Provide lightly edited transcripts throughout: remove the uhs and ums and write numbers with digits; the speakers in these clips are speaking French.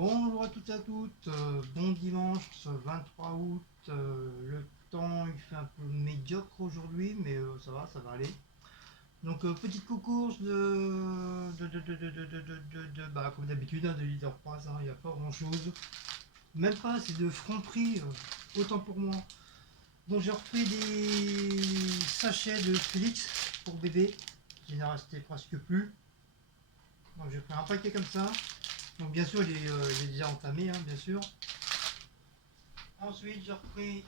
Bonjour à toutes et à toutes, bon dimanche 23 août, le temps il fait un peu médiocre aujourd'hui mais ça va aller. Donc petite course bah, comme d'habitude hein, de leader pass, il n'y a pas grand chose. Même pas, c'est de franc prix, autant pour moi. Donc j'ai repris des sachets de Félix pour bébé, il n'en restait presque plus. Donc j'ai pris un paquet comme ça. Donc bien sûr il est déjà entamé, hein, bien sûr. Ensuite, j'ai repris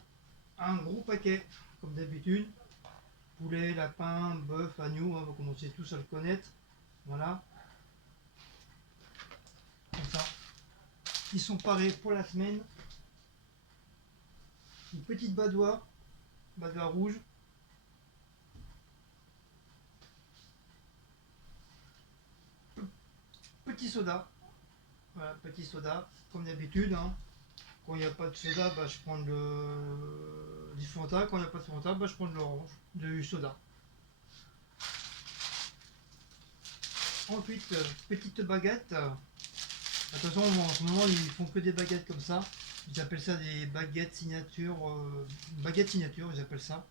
un gros paquet, comme d'habitude. Poulet, lapin, bœuf, agneau, hein, vous commencez tous à le connaître. Voilà, comme ça. Ils sont parés pour la semaine. Une petite badoie rouge. Petit soda. Voilà, petit soda, comme d'habitude. Hein. Quand il n'y a pas de soda, bah, je prends du Fanta. Quand il n'y a pas de Fanta, bah, je prends de l'orange, du soda. Ensuite, petite baguette. Attention, en ce moment, ils font que des baguettes comme ça. Ils appellent ça des baguettes signature, ils appellent ça.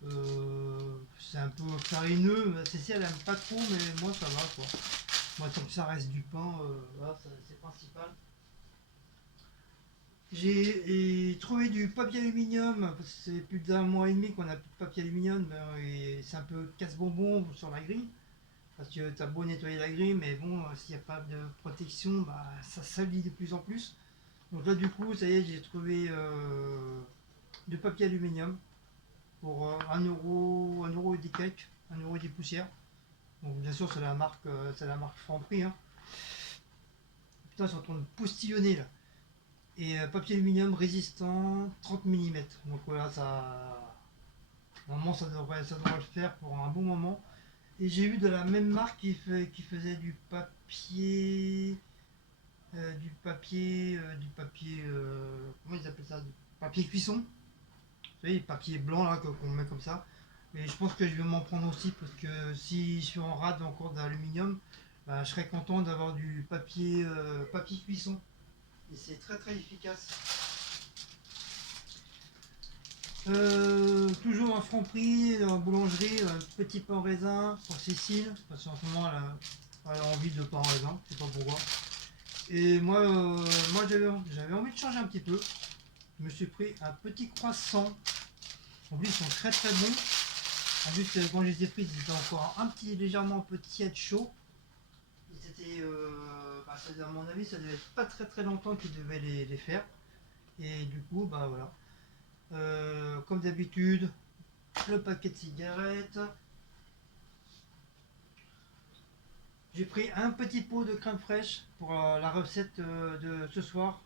C'est un peu farineux. Cécile, elle aime pas trop, mais moi, ça va, quoi. Moi, tant que ça reste du pain, voilà, c'est principal. J'ai trouvé du papier aluminium. C'est plus d'un mois et demi qu'on a plus de papier aluminium. Et c'est un peu casse-bonbon sur la grille. Parce que tu as beau nettoyer la grille, mais bon, s'il n'y a pas de protection, bah, ça salit de plus en plus. Donc là, du coup, ça y est, j'ai trouvé du papier aluminium pour 1 euro et des quelques, 1 euro et des poussières. Donc bien sûr, c'est la marque Franprix. Hein. Putain, ils sont en train de postillonner là. Et papier aluminium résistant 30 mm. Donc voilà, ça. Normalement, ça devrait le faire pour un bon moment. Et j'ai vu de la même marque qui faisait comment ils appellent ça, du papier cuisson. Vous savez, papier blanc là qu'on met comme ça. Et je pense que je vais m'en prendre aussi parce que si je suis en rade encore d'aluminium, bah, je serais content d'avoir du papier cuisson. Et c'est très très efficace. Toujours un franc prix dans la boulangerie, un petit pain en raisin pour Cécile, parce qu'en ce moment elle a envie de pain en raisin, je sais pas pourquoi. Et moi j'avais envie de changer un petit peu. Je me suis pris un petit croissant. En plus ils sont très très bons. En plus quand je les ai pris ils étaient encore légèrement un peu tiède chaud. À mon avis ça devait être pas très très longtemps qu'ils devaient les faire. Et du coup bah voilà. Comme d'habitude, le paquet de cigarettes. J'ai pris un petit pot de crème fraîche pour la recette de ce soir.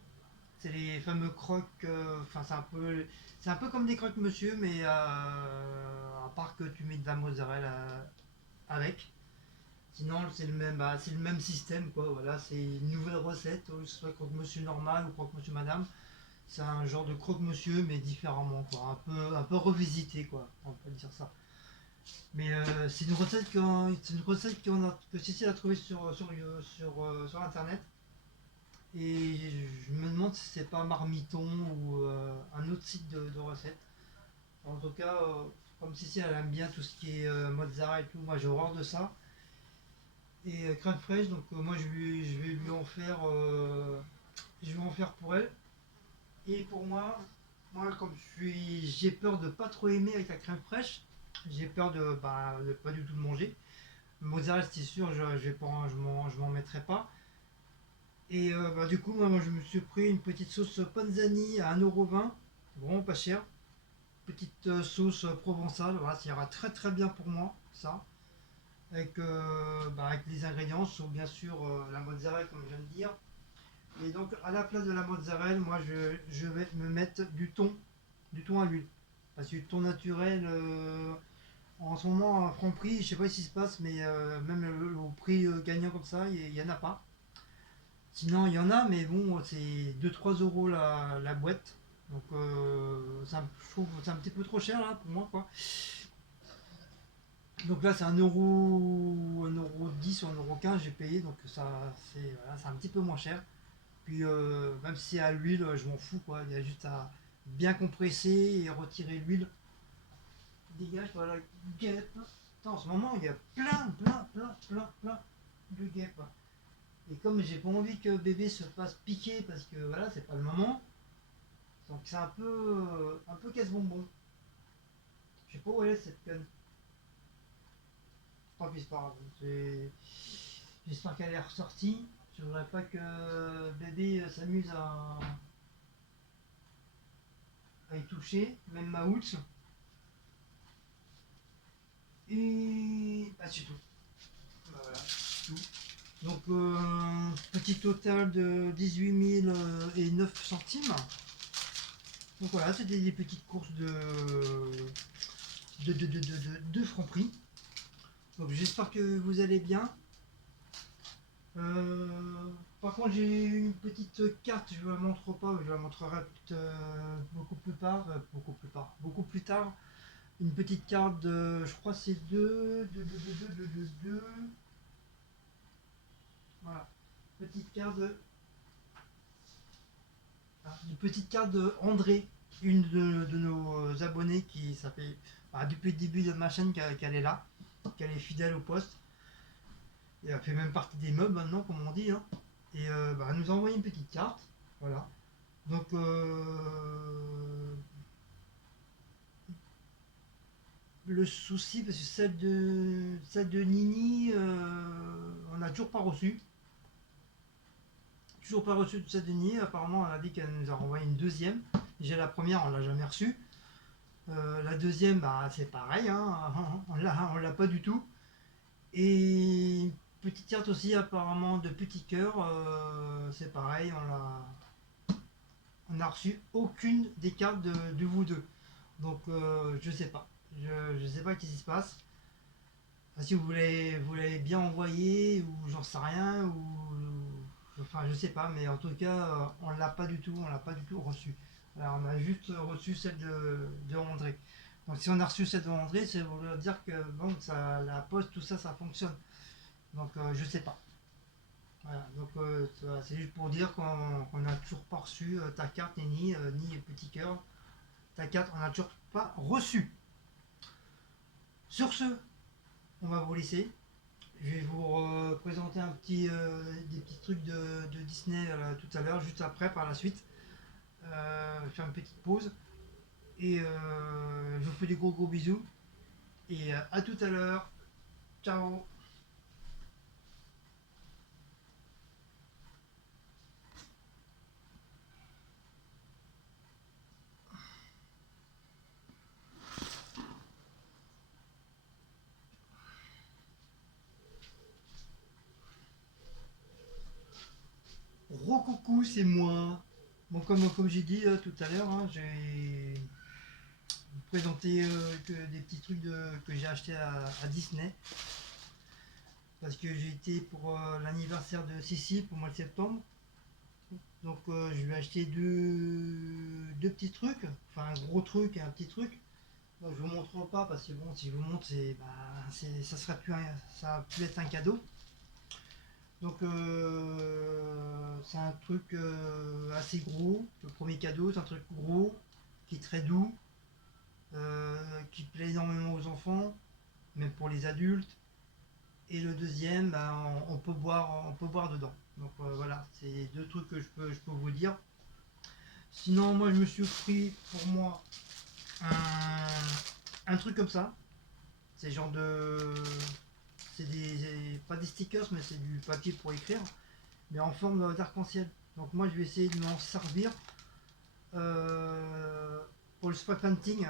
C'est les fameux croques. Enfin, c'est un peu comme des croques monsieur, mais à part que tu mets de la mozzarella avec. Sinon, c'est le même système quoi. Voilà, c'est une nouvelle recette. Que ce soit croque monsieur normal ou croque monsieur madame. C'est un genre de croque monsieur, mais différemment quoi. Un peu revisité quoi. On peut dire ça. Mais c'est une recette que Cécile a trouvée sur internet. Et je me demande si c'est pas Marmiton ou un autre site de recettes. En tout cas, comme Cécile elle aime bien tout ce qui est mozzarella et tout, moi j'ai horreur de ça. Et crème fraîche, donc moi je vais lui en faire, je vais en faire pour elle. Et pour moi, comme j'ai peur de pas trop aimer avec la crème fraîche, j'ai peur de pas du tout le manger. Le mozzarella, c'est sûr, je m'en mettrai pas. Et bah, du coup, moi, je me suis pris une petite sauce panzani à 1,20 €, vraiment pas cher. Petite sauce provençale, voilà, ça ira très très bien pour moi, ça. Avec les ingrédients, sauf bien sûr la mozzarella, comme je viens de dire. Et donc, à la place de la mozzarella, moi, je vais me mettre du thon à l'huile. Parce que du thon naturel, en ce moment, à franc prix, je sais pas ce qui se passe, mais même au prix gagnant comme ça, il n'y en a pas. Sinon, il y en a, mais bon, c'est 2-3 € la boîte. Donc, je trouve que c'est un petit peu trop cher là pour moi, quoi. Donc là, c'est 1 euro 10 ou 1,15 € j'ai payé, donc ça, c'est voilà, c'est un petit peu moins cher. Puis même si c'est à l'huile, je m'en fous quoi. Il y a juste à bien compresser et retirer l'huile. Dégage, voilà, guêpe. Putain, en ce moment, il y a plein de guêpes. Et comme j'ai pas envie que bébé se fasse piquer parce que voilà, c'est pas le moment, donc c'est un peu casse-bonbon. Je sais pas où elle est cette conne. Tant pis, c'est pas grave. J'espère qu'elle est ressortie. Je voudrais pas que bébé s'amuse à y toucher, même ma housse. Et bah, c'est tout. Bah, voilà, c'est tout. Donc, petit total de 18 009 centimes. Donc voilà, c'était des petites courses de Franprix. Donc j'espère que vous allez bien. Euh, Par contre, j'ai une petite carte, je ne la montre pas, je la montrerai beaucoup plus tard. Une petite carte de, je crois que c'est voilà, petite carte une petite carte de André, une de nos abonnés qui ça fait depuis le début de ma chaîne qu'elle est là, qu'elle est fidèle au poste. Et elle fait même partie des meubles maintenant, comme on dit, hein. Et elle nous a envoyé une petite carte. Voilà. Donc, le souci, parce que celle de Nini, on n'a toujours pas reçu. Toujours pas reçu de celle de Nini. Apparemment, elle a dit qu'elle nous a renvoyé une deuxième. Déjà, la première, on l'a jamais reçue. La deuxième, bah, c'est pareil, hein. On l'a pas du tout. Et petite carte aussi, apparemment, de Petit Cœur, c'est pareil, on a reçu aucune des cartes de vous deux. Donc je sais pas. Je sais pas ce qui se passe. Enfin, si vous l'avez bien envoyé ou j'en sais rien enfin je sais pas, mais en tout cas on l'a pas du tout, on l'a pas du tout reçu. Alors on a juste reçu celle de André. Donc si on a reçu celle de André, ça veut dire que bon ça, la poste tout ça ça fonctionne. Donc je sais pas. Voilà, donc c'est juste pour dire qu'on n'a toujours pas reçu ta carte ni Petit Cœur. Ta carte, on n'a toujours pas reçu. Sur ce, on va vous laisser. Je vais vous présenter des petits trucs de Disney tout à l'heure, juste après, par la suite. Faire une petite pause. Et je vous fais des gros bisous. Et à tout à l'heure. Ciao. Coucou, c'est moi. Bon, comme j'ai dit tout à l'heure, hein, j'ai vous présenter des petits trucs que j'ai acheté à Disney. Parce que j'ai été pour l'anniversaire de Sissi pour le mois de septembre. Donc je lui ai acheté deux petits trucs, enfin un gros truc et un petit truc. Donc, je vous montre pas parce que bon, si je vous montre, ça serait ça va plus être un cadeau. Donc c'est un truc assez gros. Le premier cadeau, c'est un truc gros, qui est très doux, qui plaît énormément aux enfants, même pour les adultes. Et le deuxième, on peut boire dedans. Donc voilà, c'est deux trucs que je peux vous dire. Sinon, moi, je me suis pris pour moi un, un truc comme ça. C'est genre de. Pas des stickers, mais c'est du papier pour écrire, mais en forme d'arc-en-ciel. Donc moi, je vais essayer de m'en servir pour le spray painting.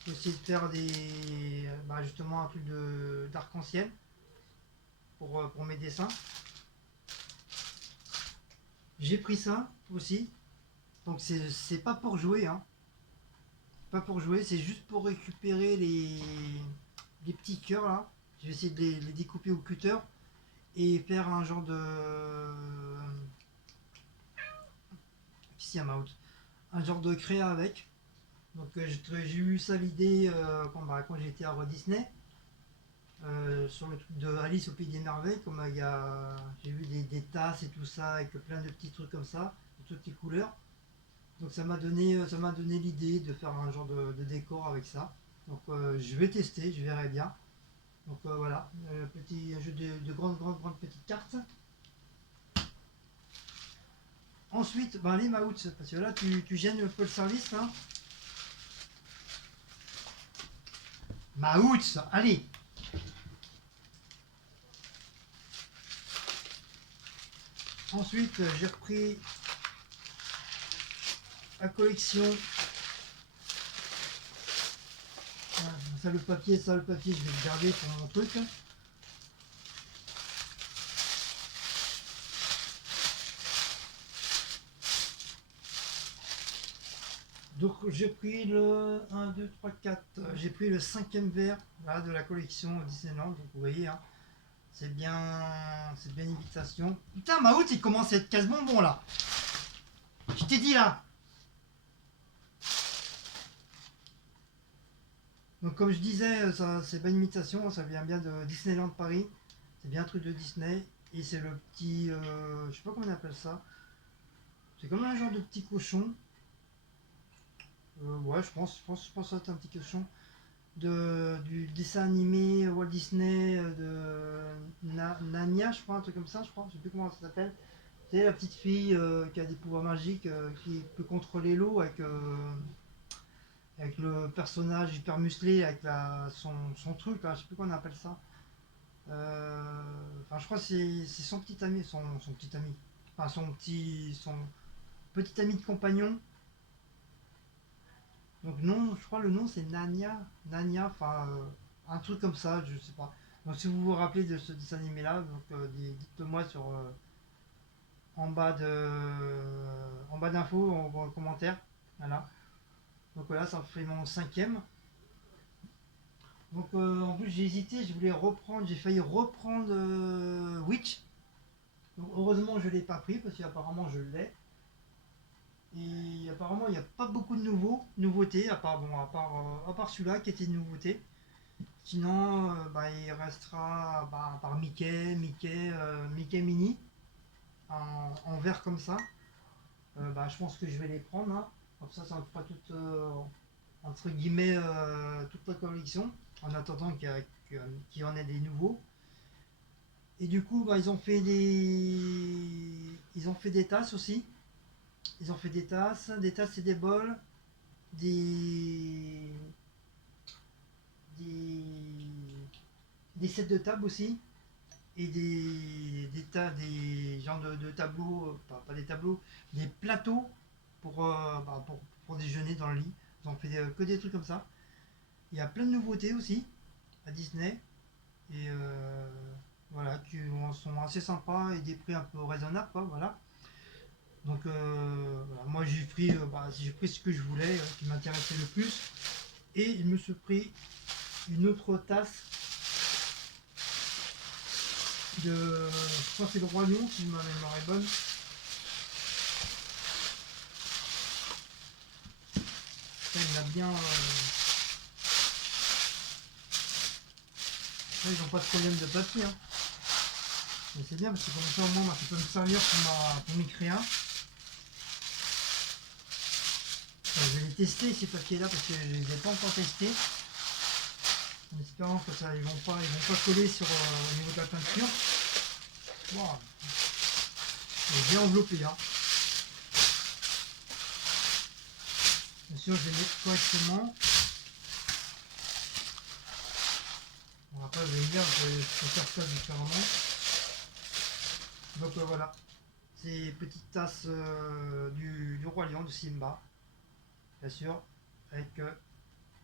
Je vais essayer de faire justement un truc d'arc-en-ciel pour mes dessins. J'ai pris ça aussi. Donc c'est pas pour jouer, hein. Pas pour jouer, c'est juste pour récupérer les petits cœurs là. Je vais essayer de les découper au cutter et faire un genre de. Un genre de créa avec. Donc j'ai eu ça l'idée quand j'étais à Walt Disney. sur le truc de Alice au Pays des Merveilles, comme j'ai vu des tasses et tout ça, avec plein de petits trucs comme ça, de toutes les couleurs. Donc ça m'a donné l'idée de faire un genre de décor avec ça. Donc je vais tester, je verrai bien. Donc voilà, petit jeu de grandes petites cartes. Ensuite, ben, les Maouts, parce que là tu gênes un peu le service là. Maouts, allez. Ensuite, j'ai repris la collection. Ça le papier, je vais le garder pour mon truc. Donc j'ai pris le 1, 2, 3, 4. J'ai pris le cinquième verre là, de la collection Disneyland. Donc vous voyez, hein, c'est bien imitation. Putain, Maout, il commence à être casse-bonbon là. Je t'ai dit là. Donc comme je disais, ça c'est pas une imitation, ça vient bien de Disneyland Paris. C'est bien un truc de Disney. Et c'est le petit, je sais pas comment on appelle ça. C'est comme un genre de petit cochon. Ouais, je pense que c'est un petit cochon du dessin animé Walt Disney Nania, je crois, un truc comme ça, je crois, je sais plus comment ça s'appelle. C'est la petite fille qui a des pouvoirs magiques, qui peut contrôler l'eau avec le personnage hyper musclé, avec son truc, là, je sais plus comment on appelle ça. Enfin, je crois que c'est son petit ami, son petit ami, enfin son petit ami de compagnon. Donc non, je crois le nom c'est Nania, enfin un truc comme ça, je sais pas. Donc si vous vous rappelez de ce dessin animé là, donc dites-moi sur en bas d'infos, en commentaire. Voilà. Donc voilà, ça fait mon cinquième. Donc en plus j'ai hésité, j'ai failli reprendre Witch. Donc heureusement je l'ai pas pris parce qu'apparemment je l'ai. Et apparemment il n'y a pas beaucoup de nouveautés, à part celui-là qui était une nouveauté. Sinon, bah, il restera bah, par Mickey Mini en verre comme ça. Bah, je pense que je vais les prendre, hein. Comme ça me fera entre guillemets toute la collection en attendant qu'il y en ait des nouveaux. Et du coup, bah, ils ont fait des tasses aussi. Ils ont fait des tasses et des bols, des, des, des sets de table aussi. Et des genres de tableaux, pas des tableaux, des plateaux pour déjeuner dans le lit. Ils ont fait que des trucs comme ça. Il y a plein de nouveautés aussi à Disney. Et voilà, qui sont assez sympas et des prix un peu raisonnables, quoi, voilà. Donc voilà, moi j'ai pris ce que je voulais, qui m'intéressait le plus. Et je me suis pris une autre tasse je crois que c'est le Roi Lion si ma mémoire est bonne. Ça, il a bien. Là, ils n'ont pas de problème de papier. Hein. Mais c'est bien parce que comme ça au moins ça peut me servir pour m'écrire un. Je vais les tester ces papiers là parce que je ne les ai pas encore testés. En espérant que ça ils vont pas coller au niveau de la peinture. Wow. Il est bien enveloppé hein. Bien sûr je vais les mettre correctement. Bon, après vous allez me dire je peux faire ça différemment. Donc voilà. Ces petites tasses du Roi Lion de Simba. Bien sûr. Avec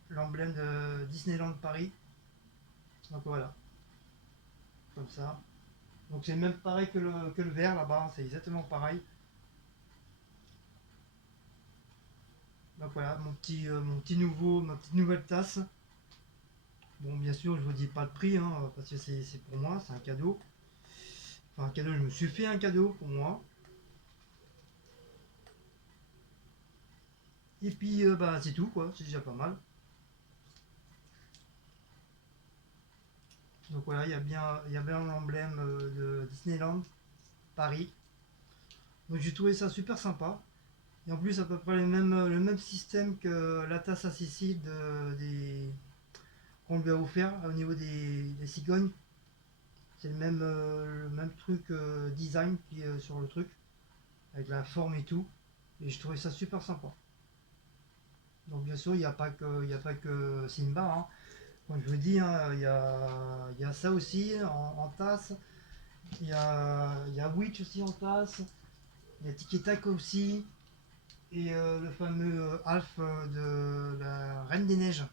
l'emblème de Disneyland Paris. Donc voilà. Comme ça. Donc c'est même pareil que le vert là-bas, c'est exactement pareil. Donc voilà, ma petite nouvelle tasse. Bon, bien sûr, je vous dis pas le prix, hein, parce que c'est pour moi, c'est un cadeau. Enfin, un cadeau, je me suis fait un cadeau pour moi. Et puis, bah, c'est tout, quoi, c'est déjà pas mal. Donc voilà, il y a bien l'emblème de Disneyland Paris. Donc j'ai trouvé ça super sympa. Et en plus à peu près le même système que la tasse à Sicile qu'on lui a offert au niveau des cigognes. C'est le même truc design qui est sur le truc, avec la forme et tout. Et je trouvais ça super sympa. Donc bien sûr, il y a pas que Simba, hein. Comme je vous dis, hein, il y a ça aussi en tasse. Il y a Witch aussi en tasse. Il y a Tiki Tak aussi. Et le fameux Alf de la Reine des Neiges.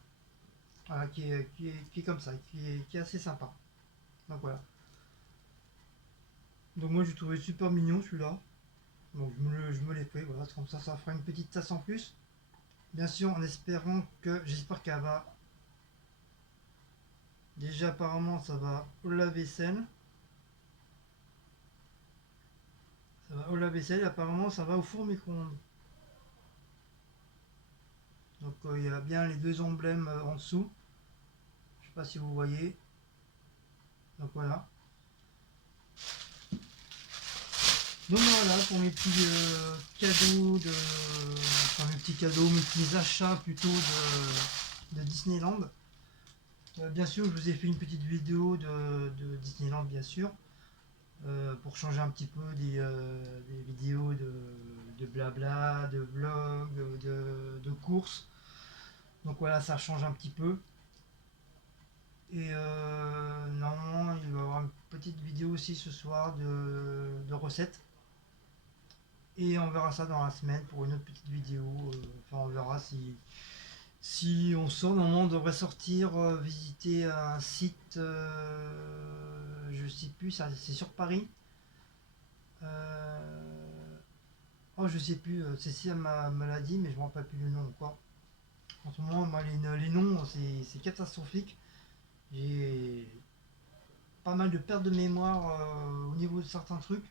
Voilà, qui est comme ça, qui est assez sympa. Donc voilà. Donc moi j'ai trouvé super mignon celui-là. Donc je me l'ai pris, voilà, comme ça fera une petite tasse en plus. Bien sûr en espérant que, j'espère qu'elle va, déjà apparemment ça va au lave-vaisselle. Ça va au lave-vaisselle, apparemment ça va au four micro-ondes. Donc il y a bien les deux emblèmes en dessous. Je sais pas si vous voyez. Donc voilà. Donc voilà pour mes petits cadeaux enfin mes petits cadeaux, mes petits achats plutôt de Disneyland. Bien sûr, je vous ai fait une petite vidéo de Disneyland, bien sûr, pour changer un petit peu des vidéos de blabla, de vlog, de courses. Donc voilà, ça change un petit peu. Et normalement, il va y avoir une petite vidéo aussi ce soir de recettes. Et on verra ça dans la semaine pour une autre petite vidéo. Enfin, on verra si on sort. Normalement, on devrait sortir, visiter un site, je sais plus, c'est sur Paris. Euh, oh, je sais plus, Cécile me l'a dit, mais je ne me rappelle plus le nom encore. En ce moment, moi, les noms, c'est catastrophique. J'ai pas mal de pertes de mémoire au niveau de certains trucs.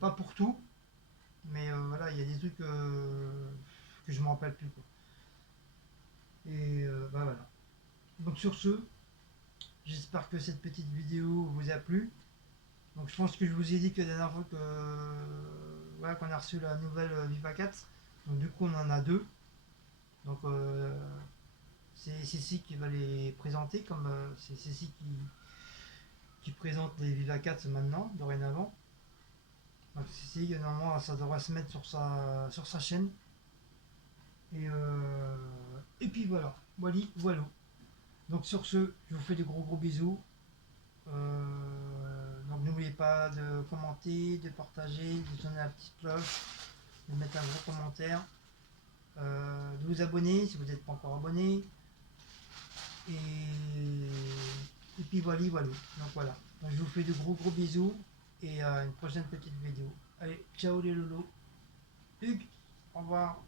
Pas pour tout, mais voilà, il y a des trucs que je me rappelle plus, quoi. Et bah voilà. Donc sur ce, j'espère que cette petite vidéo vous a plu. Donc je pense que je vous ai dit que la dernière fois que voilà, qu'on a reçu la nouvelle Viva 4. Donc du coup on en a deux. Donc c'est Cécile qui va les présenter, comme c'est Cécile qui présente les Viva 4 maintenant, dorénavant. Donc Cécile, normalement ça devrait se mettre sur sa chaîne. Et puis voilà, voilà. Donc sur ce, je vous fais de gros bisous. Donc n'oubliez pas de commenter, de partager, de donner la petite cloche, de mettre un gros commentaire, de vous abonner si vous n'êtes pas encore abonné. Et puis voilà. Donc voilà. Donc, je vous fais de gros bisous et à une prochaine petite vidéo. Allez, ciao les loulous. Hugues, au revoir.